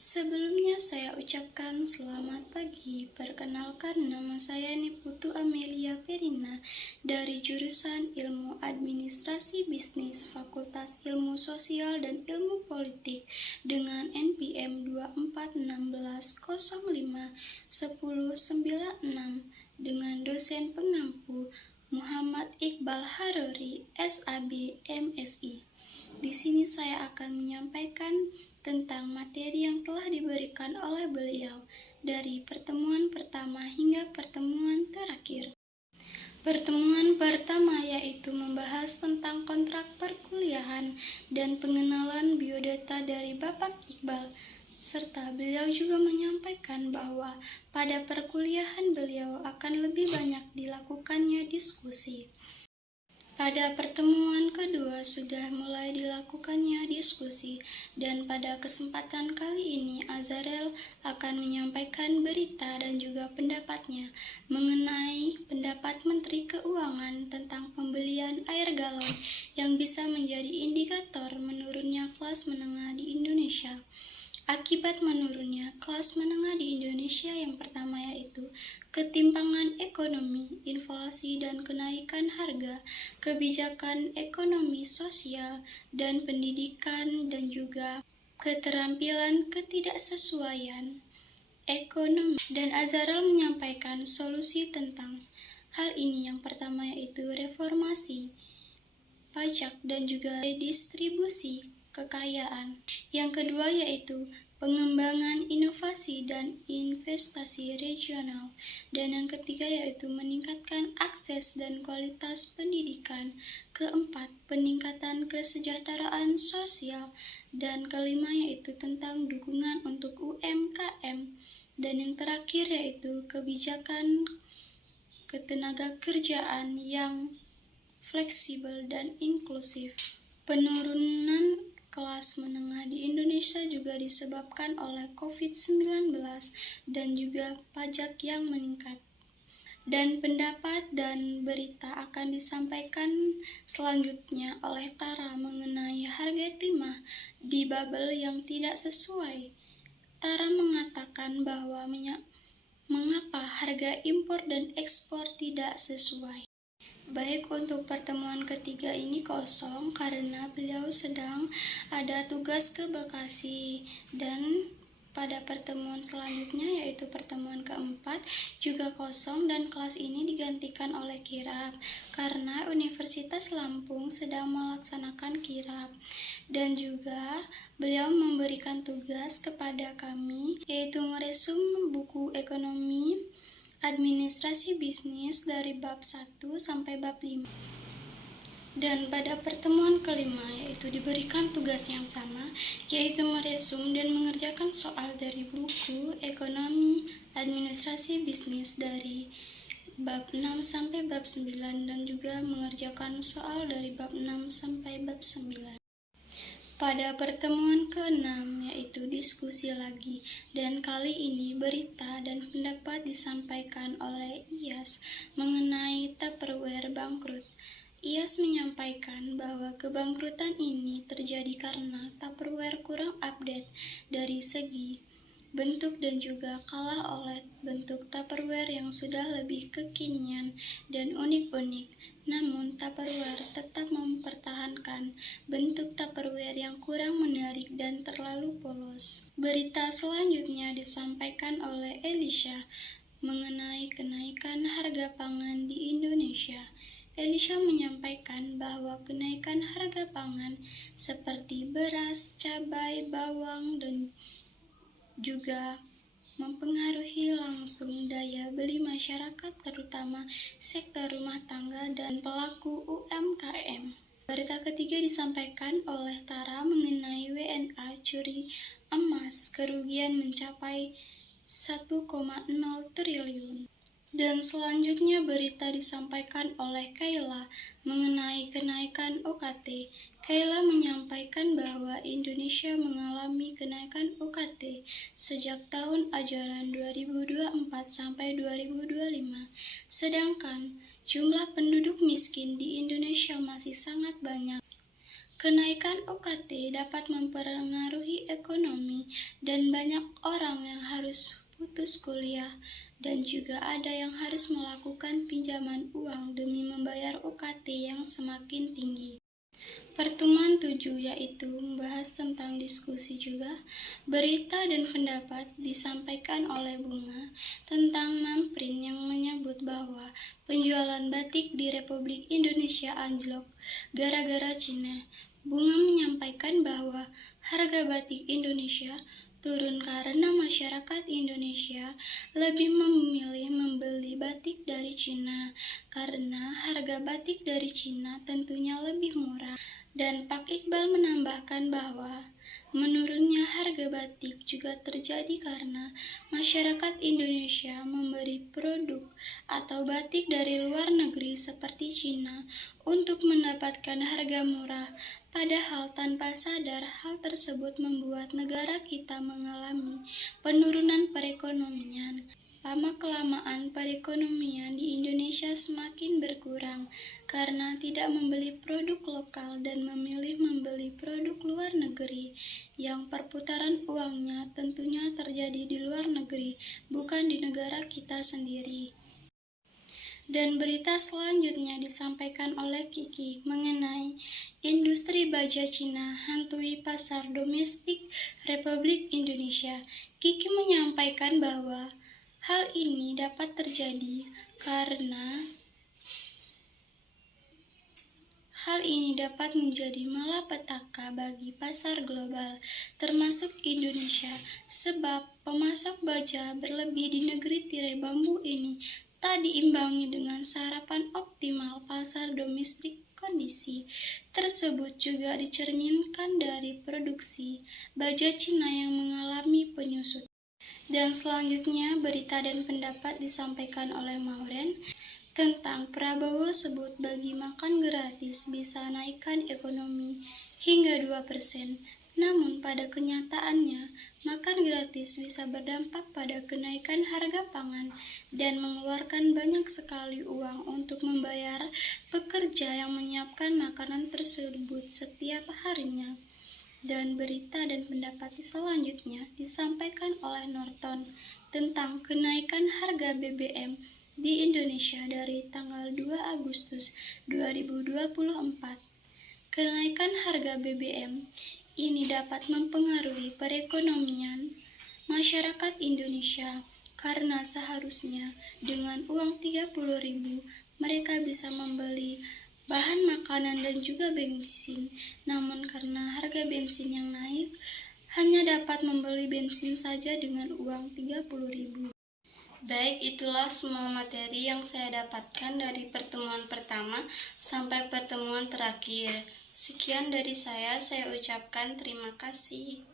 Sebelumnya saya ucapkan selamat pagi. Perkenalkan, nama saya Niputu Amelia Perina dari jurusan Ilmu Administrasi Bisnis Fakultas Ilmu Sosial dan Ilmu Politik dengan NPM 2416051096 dengan dosen pengampu Muhammad Iqbal Harori, SAB, MSI. Di sini saya akan menyampaikan tentang materi yang telah diberikan oleh beliau dari pertemuan pertama hingga pertemuan terakhir. Pertemuan pertama yaitu membahas tentang kontrak perkuliahan dan pengenalan biodata dari Bapak Iqbal, serta beliau juga menyampaikan bahwa pada perkuliahan beliau akan lebih banyak dilakukannya diskusi. Pada pertemuan kedua sudah mulai dilakukannya diskusi, dan pada kesempatan kali ini Azarel akan menyampaikan berita dan juga pendapatnya mengenai pendapat Menteri Keuangan tentang pembelian air galon yang bisa menjadi indikator menurunnya kelas menengah di Indonesia. Akibat menurunnya kelas menengah di Indonesia yang pertama yaitu ketimpangan ekonomi, inflasi dan kenaikan harga, kebijakan ekonomi sosial dan pendidikan dan juga keterampilan ketidaksesuaian ekonomi. Dan Azarel menyampaikan solusi tentang hal ini. Yang pertama yaitu reformasi pajak dan juga redistribusi kekayaan. Yang kedua yaitu pengembangan inovasi dan investasi regional. Dan yang ketiga yaitu meningkatkan akses dan kualitas pendidikan. Keempat, peningkatan kesejahteraan sosial. Dan kelima yaitu tentang dukungan untuk UMKM. Dan yang terakhir yaitu kebijakan ketenagakerjaan yang fleksibel dan inklusif. Penurunan kelas menengah di Indonesia juga disebabkan oleh COVID-19 dan juga pajak yang meningkat. Dan pendapat dan berita akan disampaikan selanjutnya oleh Tara mengenai harga timah di bubble yang tidak sesuai. Tara mengatakan bahwa mengapa harga impor dan ekspor tidak sesuai. Baik, untuk pertemuan ketiga ini kosong karena beliau sedang ada tugas ke Bekasi, dan pada pertemuan selanjutnya yaitu pertemuan keempat juga kosong dan kelas ini digantikan oleh kirab karena Universitas Lampung sedang melaksanakan kirab. Dan juga beliau memberikan tugas kepada kami yaitu meresum buku ekonomi administrasi bisnis dari bab 1 sampai bab 5. Dan pada pertemuan kelima yaitu diberikan tugas yang sama yaitu meresum dan mengerjakan soal dari buku ekonomi administrasi bisnis dari bab 6 sampai bab 9 dan juga mengerjakan soal dari bab 6 sampai bab 9. Pada pertemuan ke-6 yaitu diskusi lagi, dan kali ini berita dan pendapat disampaikan oleh IAS mengenai Tupperware bangkrut. IAS menyampaikan bahwa kebangkrutan ini terjadi karena Tupperware kurang update dari segi bentuk dan juga kalah oleh bentuk Tupperware yang sudah lebih kekinian dan unik-unik. Namun Tupperware tetap mempertahankan bentuk Tupperware yang kurang menarik dan terlalu polos. Berita selanjutnya disampaikan oleh Elisha mengenai kenaikan harga pangan di Indonesia. Elisha menyampaikan bahwa kenaikan harga pangan seperti beras, cabai, bawang, dan juga mempengaruhi langsung daya beli masyarakat terutama sektor rumah tangga dan pelaku UMKM. Berita ketiga disampaikan oleh Tara mengenai WNA curi emas, kerugian mencapai 1,0 triliun. Dan selanjutnya berita disampaikan oleh Kayla mengenai kenaikan UKT. Kayla menyampaikan bahwa Indonesia mengalami kenaikan UKT sejak tahun ajaran 2024 sampai 2025. Sedangkan jumlah penduduk miskin di Indonesia masih sangat banyak. Kenaikan UKT dapat mempengaruhi ekonomi dan banyak orang yang harus putus kuliah dan juga ada yang harus melakukan pinjaman uang demi membayar UKT yang semakin tinggi. Pertemuan 7 yaitu membahas tentang diskusi juga, berita dan pendapat disampaikan oleh Bunga tentang Mamprin yang menyebut bahwa penjualan batik di Republik Indonesia anjlok gara-gara Cina. Bunga menyampaikan bahwa harga batik Indonesia turun karena masyarakat Indonesia lebih memilih membeli batik dari Cina karena harga batik dari Cina tentunya lebih murah. Dan Pak Iqbal menambahkan bahwa menurunnya harga batik juga terjadi karena masyarakat Indonesia memberi produk atau batik dari luar negeri seperti Cina untuk mendapatkan harga murah. Padahal tanpa sadar hal tersebut membuat negara kita mengalami penurunan perekonomian. Lama-kelamaan perekonomian di Indonesia semakin berkurang karena tidak membeli produk lokal dan memilih membeli produk luar negeri yang perputaran uangnya tentunya terjadi di luar negeri, bukan di negara kita sendiri. Dan berita selanjutnya disampaikan oleh Kiki mengenai industri baja Cina hantui pasar domestik Republik Indonesia. Kiki menyampaikan bahwa hal ini dapat terjadi karena hal ini dapat menjadi malapetaka bagi pasar global, termasuk Indonesia, sebab pemasok baja berlebih di negeri tirai bambu ini tak diimbangi dengan sarapan optimal pasar domestik. Kondisi tersebut juga dicerminkan dari produksi baja Cina yang mengalami penyusut. Dan selanjutnya berita dan pendapat disampaikan oleh Mauren tentang Prabowo sebut bagi makan gratis bisa naikkan ekonomi hingga 2%. Namun pada kenyataannya, makan gratis bisa berdampak pada kenaikan harga pangan dan mengeluarkan banyak sekali uang untuk membayar pekerja yang menyiapkan makanan tersebut setiap harinya. Dan berita dan pendapat selanjutnya disampaikan oleh Norton tentang kenaikan harga BBM di Indonesia dari tanggal 2 Agustus 2024. Kenaikan harga BBM ini dapat mempengaruhi perekonomian masyarakat Indonesia karena seharusnya dengan uang 30.000 mereka bisa membeli bahan makanan dan juga bensin, namun karena harga bensin yang naik, hanya dapat membeli bensin saja dengan uang 30.000. Baik, itulah semua materi yang saya dapatkan dari pertemuan pertama sampai pertemuan terakhir. Sekian dari saya ucapkan terima kasih.